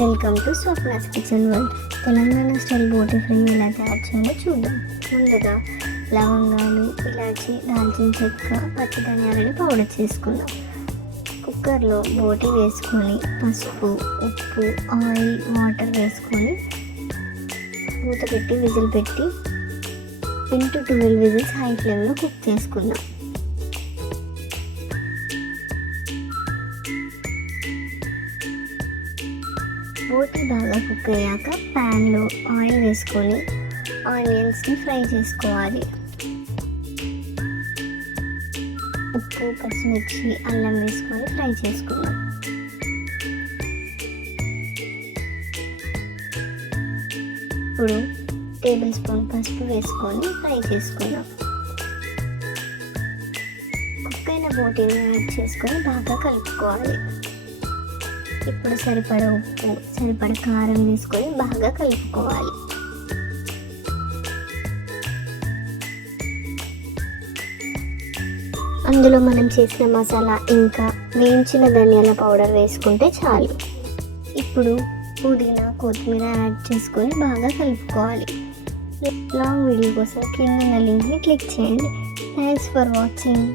Welcome to Swapna's kitchen world. Telangana style బోటి fry ఎలా తయారు చేయాలో చూద్దాం. ముందుగా లవంగాలు, ఇలాచి, దాల్చిన చెక్క, పచ్చి ధనియాలని పౌడర్ చేసుకుందాం. కుక్కర్లో బోటి వేసుకొని పసుపు, ఉప్పు, ఆయిల్, వాటర్ వేసుకొని మూత పెట్టి విజిల్ పెట్టి 10 to 12 విజిల్స్ హై ఫ్లేమ్లో కుక్ చేసుకుందాం. బోటి బాగా కుక్ అయ్యాక ప్యాన్లో ఆయిల్ వేసుకొని ఆనియన్స్ని ఫ్రై చేసుకోవాలి. ఉప్పు, పచ్చిమిర్చి, అల్లం వేసుకొని ఫ్రై చేసుకుందాం. ఇప్పుడు టేబుల్ స్పూన్ పసుపు వేసుకొని ఫ్రై చేసుకుందాం. కుక్ అయిన బోటీని యాడ్ చేసుకొని బాగా కలుపుకోవాలి. ఇప్పుడు సరిపడా ఉప్పు, సరిపడా కారం వేసుకొని బాగా కలుపుకోవాలి. అందులో మనం చేసిన మసాలా ఇంకా వేయించిన ధనియాల పౌడర్ వేసుకుంటే చాలు. ఇప్పుడు పుదీనా, కొత్తిమీర యాడ్ చేసుకొని బాగా కలుపుకోవాలి. లాంగ్ వీడియో కోసం కింద లింక్ని క్లిక్ చేయండి. Thanks for watching.